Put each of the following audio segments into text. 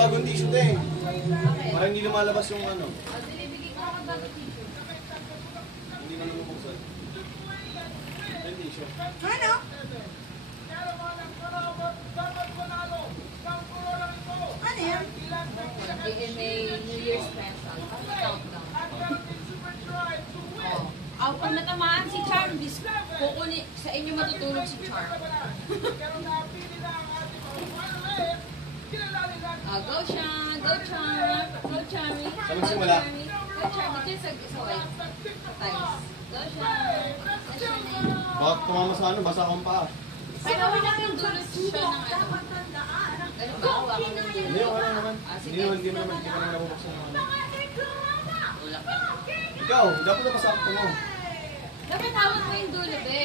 bagong tissue din. Para hindi lumalabas yung ano. Dinibigay ko ako bagong tissue. Hindi na lumabuksan. Yung tissue. Ano? Ano yan? Bigyan may New Year's special. Countdown. Oh, pag natamaan si Charm, kukunin sa inyo matutulog si Charm. Go Charm! Go Charm! Go Charmy! Saan magsimula? Go Charmy! Dito sa white. Tiles. Go Charm! That's your name. Baka tumama sa ano, basa akong paa. Pero wala yung dulot siya ng ano. Ano ba? Hawakan ng dulot. Hindi, wala naman. Sige. Hindi naman nabubuksan ng ano. Wala pa. Ikaw, dapat na pasakto mo. Dapat hawak mo yung dulo, be.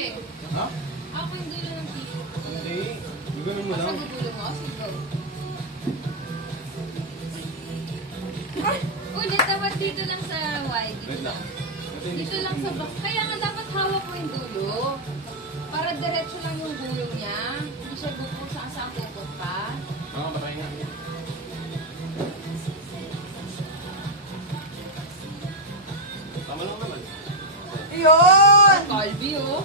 Ha? Hawak mo yung dulo ng tissue. Hindi. Gagawin mo Basta lang. dulo mo. Sige, go. Ulit, dapat dito lang sa Y. Wait lang. Dito lang sa box. Kaya nga dapat hawak mo yung dulo. Para diretso lang yung dulo niya. Hindi siya bukong saan pupunta. Mga patay nga. Tama lang naman. Yun! Calvi, oh.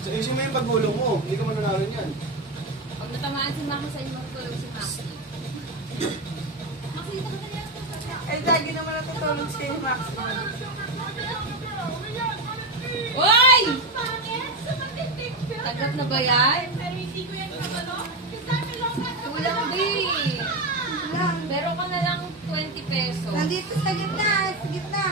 So, isin mo yung paggulong mo. Hindi ka mananalo niyan. Pag natamaan si Mama sa inyo, magtulog si Maxi. Maxi, dito ka na yan. Eh, lagi naman natutulog si Max. Uy! Tagat na ba yan? Kulang, B. Lang. Meron ka na lang 20 pesos. Nandito sa gitna, sa gitna.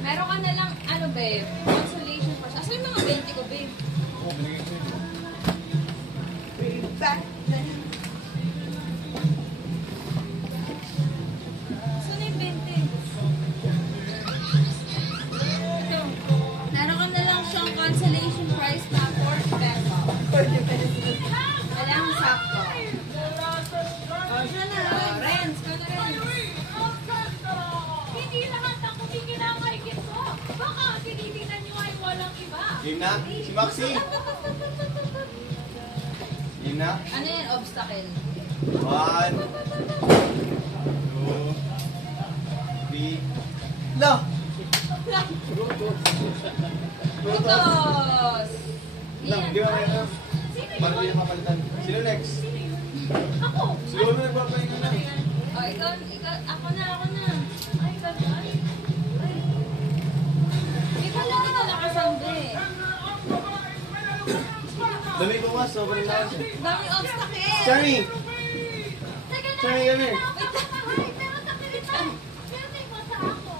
Meron ka na lang, ano, babe? Consolation prize. Asa yung mga 20 ko, babe? Oo, binigay ko sa'yo. Back then. Saan na yung 20? Ito. Meron ka na lang siyang consolation prize na 40 pesos. Walang sakto. Siya na. Renz, ka na rin. Hindi lahat ng kumikinangay ko. Baka tinitingnan nyo ay walang iba. Game na? Si Maxi! Game na? Ano yan? Obstacle. 1, 2, 3. La! Putos! Lang, hindi ba may ano? Parang hindi nakapalitan. Sino next? Ako. Si Lolo nagpapahinga na. O, ikaw, ako na. Ay, ganun. Hindi ko lang ito nakasambi. Dali ko nga, sobrang lakas eh. Daming obstacle! Charmy! Teka na. Charmy, come here. Ay, pero takilita. Pero may masa ako.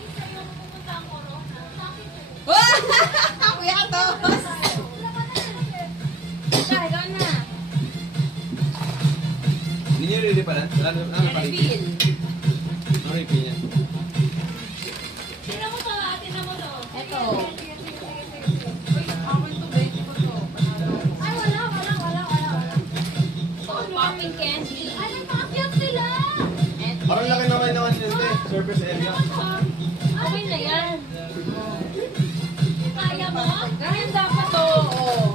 Isa yung pupunta ang corona. Bakit yun? Kuya to! Siya, ikaw na. Hindi niyo ready pala? Wala na Reveal. Ano reveal niya? Tingnan mo to, tingnan mo to. Eto. Uy, akin to, baby ko to. Ay, wala. Popping candy. Ay, nagpaakyat sila. And Parang laki naman naman nila eh. Surface area. okay na yan. Kaya mo? Ganyan dapat to. Oh.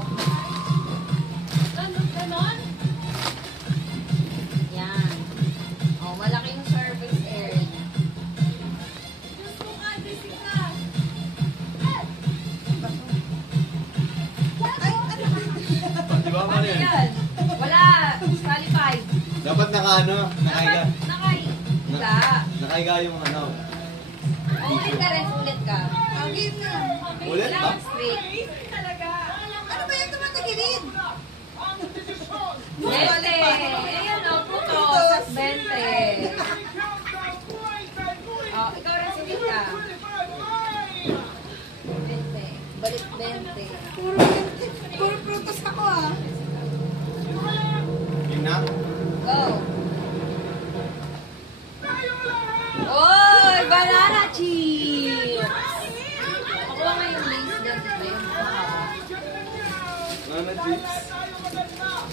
Ganon? Yan. Oh, malaki yung service area. Diyos ko ka, Jessica. Di ba Ano yan? Wala. Qualified. Dapat naka nakaiga. Nakahiga. Nakaiga yung ano. Ulit ka rin. Ulit ka. Agin na. Ulit ba? Lang straight. Talaga. Ano ba yan tumatagilid? 20. Ayan o. Putos. 20. Oh, ikaw rin sige ka. 20. Balik 20. Puro prutos ako ah. Game na? Go. Oy, banana chips. Makuha nga yung lace dyan. Ito yung Ano na chips?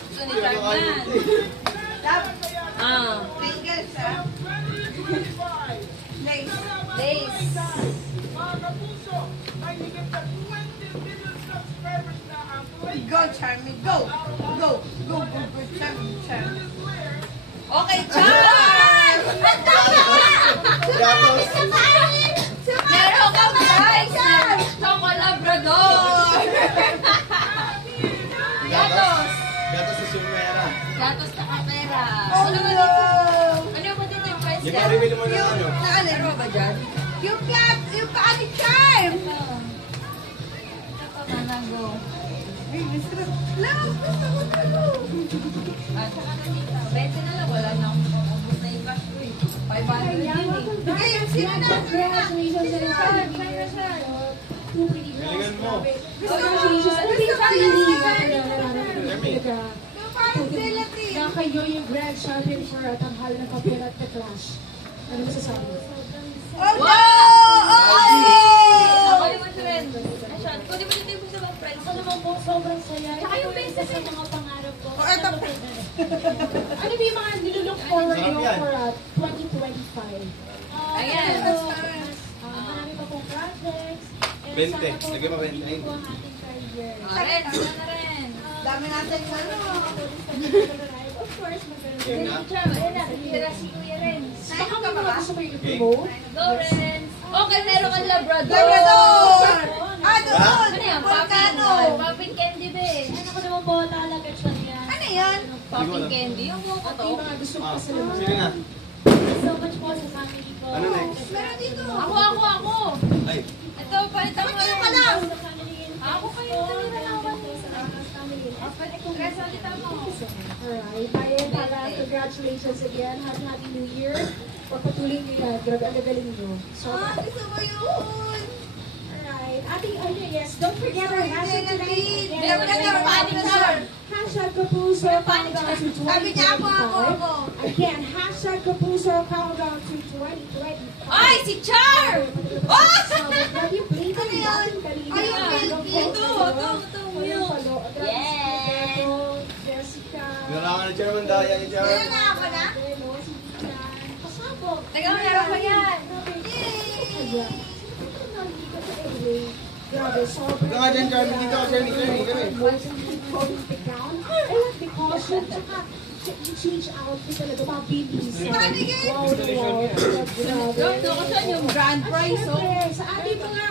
ito ni Charman. Ah, Pringles ah. Lace. lace. Go, Charmy. Go. Go, Charmy. Okay, Char! Gatos. Meron kang prize na Choco Labrador! Gatos! Gatos sa sumera. Gatos na kapera. Oh, Ano ba no! dito yung prize Yung dyan? pa-reveal mo na ano. Nakalaro ba dyan? Yung paa ni Charm! Manago. Ay, gusto ko. Lang, gusto ko na to. At saka na dito. 20 na lang. Wala na akong makaubos na yung cash ko eh. 500 yun eh. Sige, yung sino na? Galingan mo. Yung parang gelatin. Na kayo yung grand champion for tanghal ng kapila at the clash. Ano masasabi? Oh, no! Ako yung trend. Asyan. Kung di mo dito yung gusto mong friends. Ako naman po, sobrang saya. Tsaka yung beses sa mga pangarap ko. Oh, eto. Ano ba yung mga nilulook forward Sarap nyo yan. for 2025? Ayan. Marami pa pong projects. 20. Lagyan mo 20. Hindi po ang ating career. Ren, ano na ren? Dami natin yung ano. Of course, magkaroon. Yun na. Ayun na. Tira si Kuya Ren. Nainom ka ba ba? Gusto mo yung promote? Go, Ren. Okay, meron kang Labrador. Labrador! Ah, doon! Ano yan? Volcano! Popping candy ba eh? Ano ko naman po, talaga siya niya. Ano yan? Popping candy? Yung buko At to? yung mga gusto mo Ah, pasalamatan? sige na. So much po sa family ko. Ano next? Meron dito. Ako. Ay. Ito, palitan mo Ano ka lang? Sa family and Ako kayo, dali na lang. family. Kasalita mo. Alright. Ayan, para congratulations again. Happy New Year. Pagpatuloy nyo yan. Grabe, ang gagaling nyo. So, Ah, gusto mo yun. alright. Ating, yes, don't forget our hashtag tonight. Meron ka na panic jar. Hashtag Kapuso countdown to 2025. Sabi niya ako. Again, hashtag Kapuso countdown to 2025. Ay, si Char! Oh! Grabe yung plate Ano yan? Ay, yung plate. Ito. Yes! Jessica. Narangan na siya naman daya ni Charo. Meron na ako na? Pasabog. Teka, meron ko yan. Yay! Grabe, sobrang... Ikaw nga dyan, Charmy. Dito ka, Charmy. Charmy, kami. Because yun, tsaka you change outfit talaga, mga babies. Panigin! Wow, wow. Grabe. Gusto ko siya yung grand prize, oh. Siyempre, sa ating mga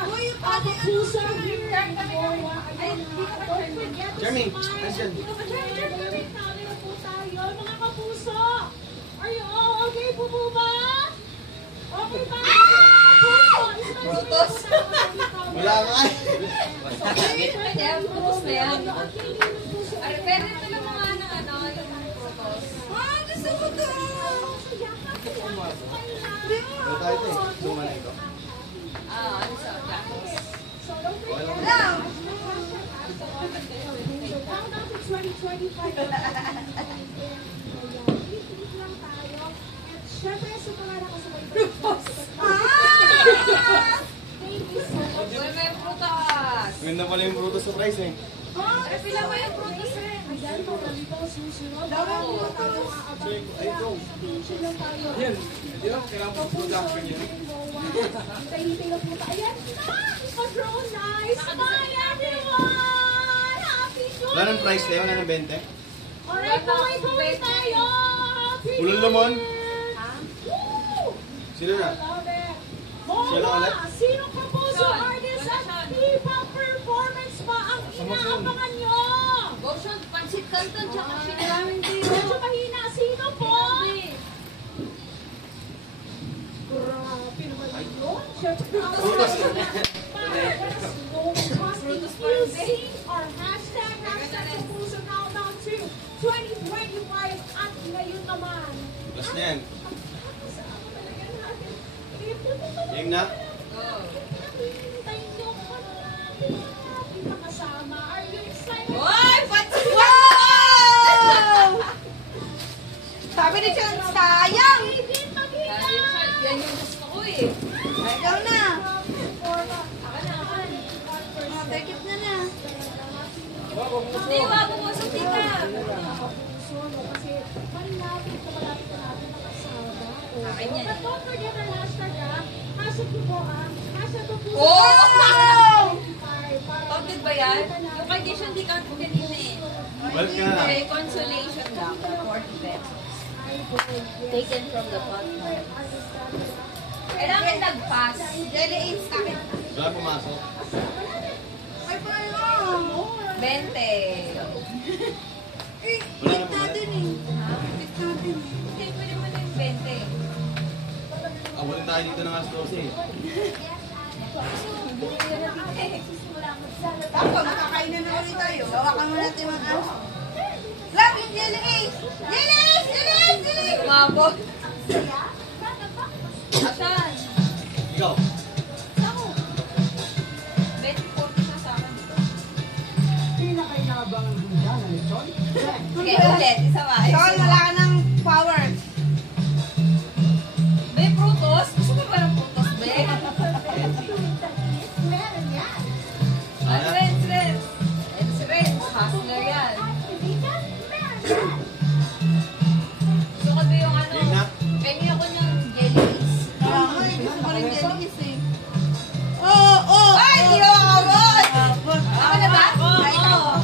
puso here. Don't forget to Jeremy, smile. andyan. Celebrate namin na po tayo, mga kapuso. Are you all okay po po ba? Okay ba? Frutos. Wala ka. Pwede, frutos na yan. Ay, pero ito lang mga ano, yung frutos. Ah, gusto ko to. Ito tayo ito eh. Suma na ito. Ano sa gatos? Lang. Countdown to 2025. Lang tayo. And syempre, sa mga nakasabay ko. Ah! Thank you so much. Uy, may frutas. Ganda pala yung fruto surprise eh. Ah, Ay, pila mo yung frutos rin. Ayan po, kami po susunod. Dami po Tayo tayo. aabang. Kaya, attention lang tayo. Yan. Di ba? Kailangan po po lang kanya. Hintay-hintay lang po tayo. Ayan na! Pag-roll nice! Bye everyone! Happy New Wala nang price tayo, wala nang 20. Alright, bye tayo! Happy Ulan New naman. Year! Woo! Sino na? Love it! Sino ulit? Mowa! Sino kapuso artist at P-pop performance pa ang inaabangan nyo? Go, Sean. Pansit Canton, tsaka sinaramin din. Medyo mahina. Sino po? Grabe naman yun. Siyempre, Frutos. using our hashtag Kapuso Countdown to 2025 at ngayon naman. Plus na yan. Yung na? Go. Are you excited? Uy, pansit Wow! Sabi ni Chan, sayang! Yan yung gusto ko eh. Ikaw na. Ako na. Ah, Bekit na na. Hindi, wag mo sa tika. Kasi malapit na natin makasama. Akin yan. But don't forget our hashtag hashtag ko po hashtag ko po. Oh! Counted ba yan? Yung condition di counted kanina eh. Balik ka na lang. Okay, consolation lang. 40 pesos. Taken from the pot. Kailangan nag-pass. Jelly Ace sa akin. Wala pumasok. Ay, paano? 20. Eh, Wala wait na natin eh. Wait natin. Hindi, pwede mo na yung 20. Abutin tayo dito ng alas 12 eh. Ako, makakainan na ulit tayo. Hawakan mo natin mga aso. Love you, Jelly Ace! Jelly Ace! Jelly Ace! Jelly Ace! Umabot. Asan? Ikaw. 20-40 na sa akin. Pinakainabangan ng handa ng lechon? Sige, ulit. Isa pa. Sean, wala ka ng power. Be, prutos? Gusto mo ba ng prutos, be? Reds. Hustler yan. Gusto ko ba yung ano? Game na? Pengi ako ng jellies. Ay, gusto ko rin Jelly Ace eh. Oh! Ay, hindi ako kabot! Abot. Ako na ba? Ay, ikaw.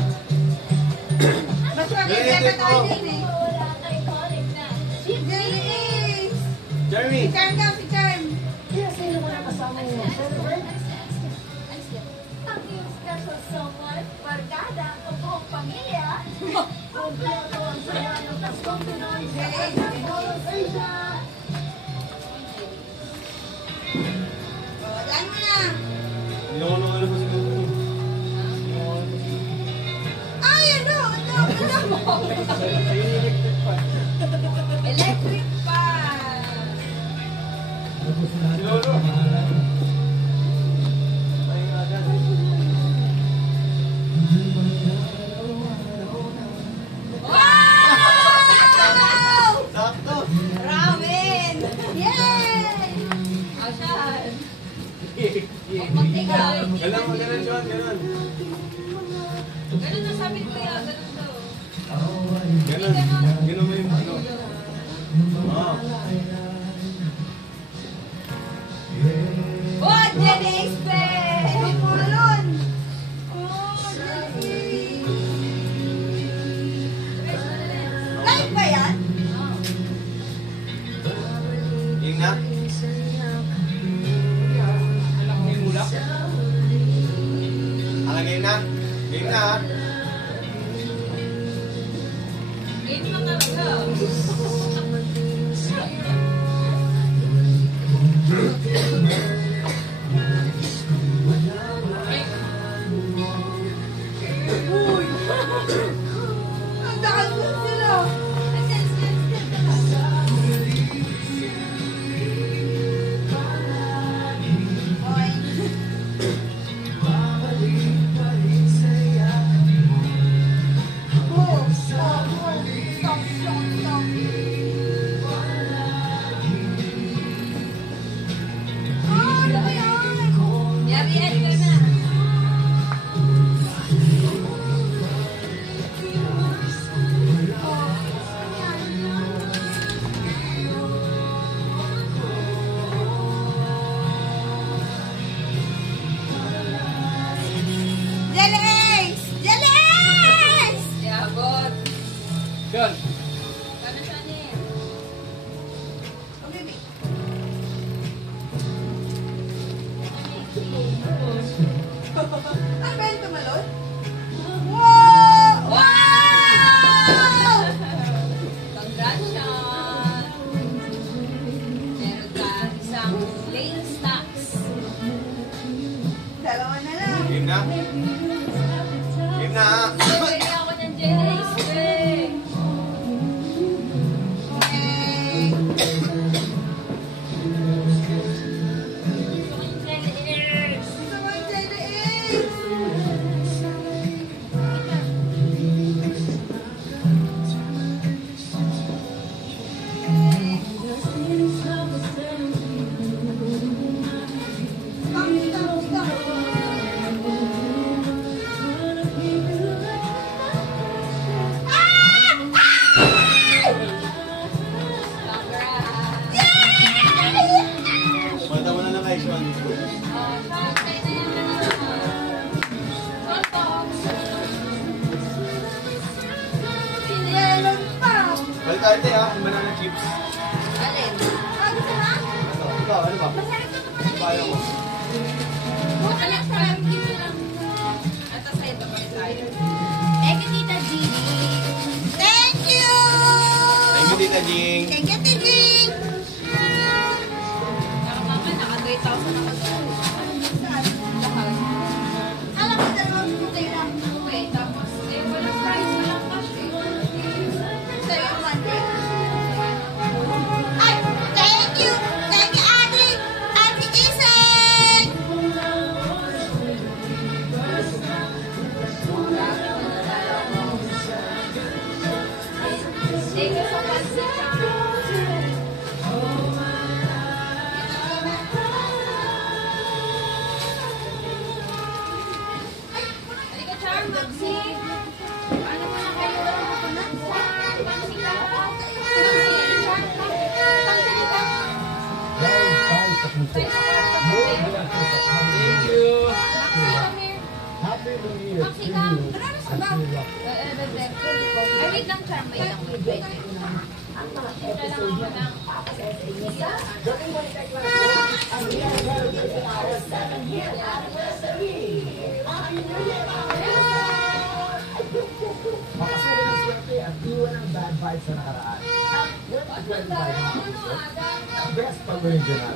Mas mag-iiba tayo din eh. Jelly Ace! Jeremy! Si Charm daw, si Charm. Kaya sino mo na kasama mo celebrate? Ang iyong special someone, barkada o buong pamilya. Kompleto ang saya ng Paskong Pinoy sa Paskong Asia. Yan mo na. Hindi ako nung ano pa siguro. Ay, ano? Electric fan! Si Lolo. Ay, agad. Wow! Sakto! Ramen! Yay! Asan? Huwag magtingay. Ganun, Sean, ganun. Ganun na sabi ko yan. Ganun daw. Ganun. Ganun mo yung ano. Ah. Oh, jellies, be! Pulon! Oh, Jelly! Live ba yan? Game na? Ah, game na? Game na ha? Game na talaga. Ang daan mo sila! Okay. Oh, stop, stop, stop. Ah, ano ba yan? Yabihan ka na. Jelly Ace! Jelly Ace! Yabot. Sean! Kano siya niya? Oh, baby. Ano ba yung tumalon? Wow! Wow! Congrats, Sean! Meron ka isang lane stocks. Dalawa na lang. Game na? Game na ha? Bibili ako ng jellies, be! Yay! Jellies! Gusto mo yung Jelly Ace? Stop, stop, stop. pwede ha, yung banana chips. Alin? Ikaw, ano ba? Payo mo. Buta lang sa lang, dito lang. Ito sa'yo, ito pa tayo. Thank you, Tita Gini. Thank you! Thank you, Tita Jing. Thank you, Tijing! Saka mama, naka 3,000 na kasi. Lakal. Alam mo, dalawang puti lang. Wait, tapos, walang price, walang cash eh. Sa'yo ang Monday. Ay! Thank you! Thank you, Ate! Ate Gising! Thank you so much, Halika, Char, Maxi. Ano mo na kayo? Maxi ka. Dahil tayo sa puso. More than Thank you. Maxi, come here. Happy New Year to Maxi, you. come. and to your Ay, wait lang, Char. Wait lang. Wait lang. Ang mga Kailangan episode ko na lang. papasaya sa isa. Gawin mo ni Tekla ang ginagawa sa our 7-year anniversary. Happy New Year, mga kaibigan! Makasuro ng swerte at iwan ang bad vibes sa nakaraan. At 2025 ang best pag-original.